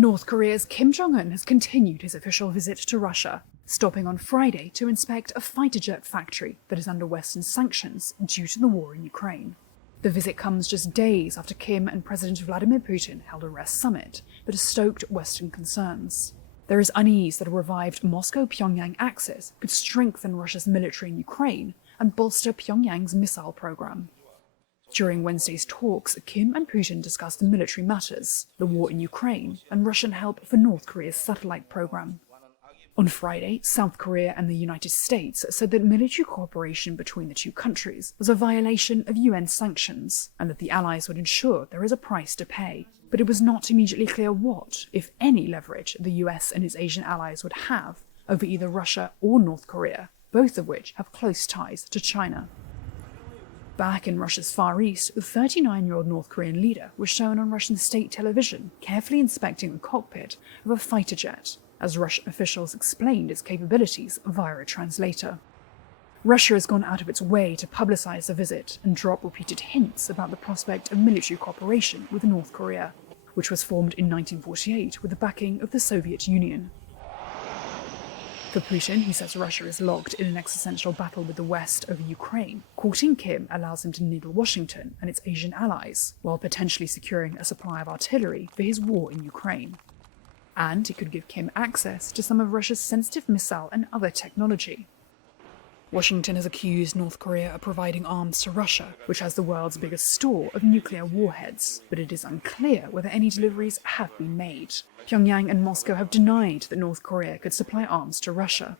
North Korea's Kim Jong Un has continued his official visit to Russia, stopping on Friday to inspect a fighter jet factory that is under Western sanctions due to the war in Ukraine. The visit comes just days after Kim and President Vladimir Putin held a rare summit that has stoked Western concerns. There is unease that a revived Moscow-Pyongyang axis could strengthen Russia's military in Ukraine and bolster Pyongyang's missile program. During Wednesday's talks, Kim and Putin discussed the military matters, the war in Ukraine, and Russian help for North Korea's satellite program. On Friday, South Korea and the United States said that military cooperation between the two countries was a violation of UN sanctions, and that the allies would ensure there is a price to pay. But it was not immediately clear what, if any, leverage the US and its Asian allies would have over either Russia or North Korea, both of which have close ties to China. Back in Russia's Far East, the 39-year-old North Korean leader was shown on Russian state television, carefully inspecting the cockpit of a fighter jet, as Russian officials explained its capabilities via a translator. Russia has gone out of its way to publicize the visit and drop repeated hints about the prospect of military cooperation with North Korea, which was formed in 1948 with the backing of the Soviet Union. For Putin, who says Russia is locked in an existential battle with the West over Ukraine, courting Kim allows him to needle Washington and its Asian allies, while potentially securing a supply of artillery for his war in Ukraine. And it could give Kim access to some of Russia's sensitive missile and other technology. Washington has accused North Korea of providing arms to Russia, which has the world's biggest store of nuclear warheads, but it is unclear whether any deliveries have been made. Pyongyang and Moscow have denied that North Korea could supply arms to Russia.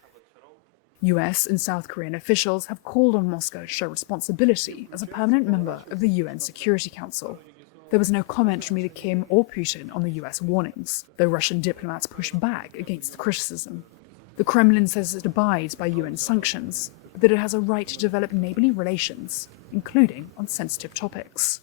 US and South Korean officials have called on Moscow to show responsibility as a permanent member of the UN Security Council. There was no comment from either Kim or Putin on the US warnings, though Russian diplomats pushed back against the criticism. The Kremlin says it abides by UN sanctions, but that it has a right to develop neighbourly relations, including on sensitive topics.